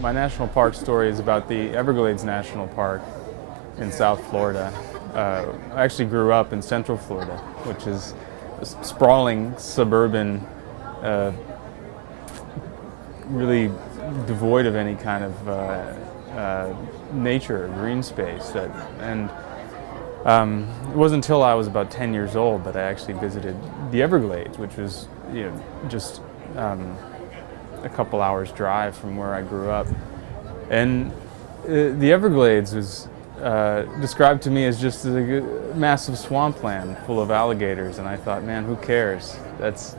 my national park story is about the Everglades National Park in South Florida. I actually grew up in Central Florida, which is a sprawling suburban, really devoid of any kind of nature or green space. It wasn't until I was about 10 years old that I actually visited the Everglades, which was just a couple hours drive from where I grew up. And the Everglades was described to me as just a massive swampland full of alligators, and I thought, man, who cares? That's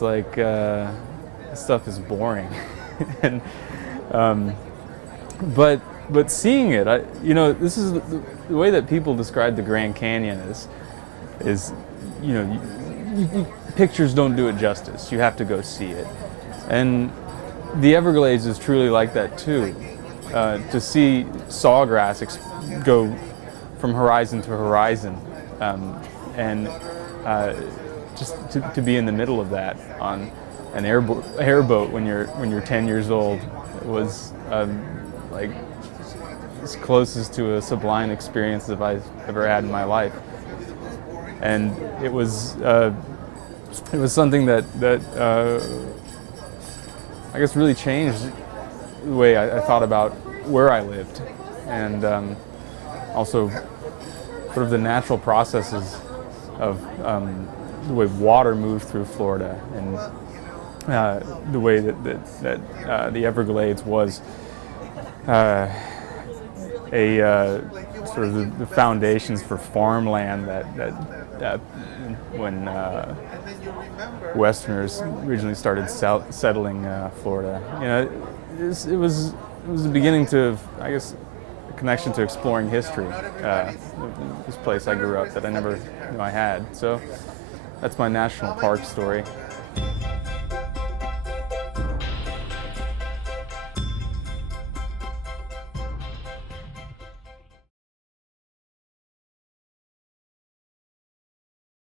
like this stuff is boring. and but seeing it, this is the way that people describe the Grand Canyon is pictures don't do it justice. You have to go see it. And the Everglades is truly like that too. To see sawgrass go from horizon to horizon, and just to be in the middle of that on an airboat when you're 10 years old was like as closest to a sublime experience as I've ever had in my life. And it was something that I guess really changed the way I thought about where I lived, and also sort of the natural processes of the way water moved through Florida, and the way that the Everglades was a sort of the foundations for farmland that when Westerners originally started settling Florida. It was the beginning to, I guess, a connection to exploring history. This place I grew up that I never knew I had. So that's my national park story.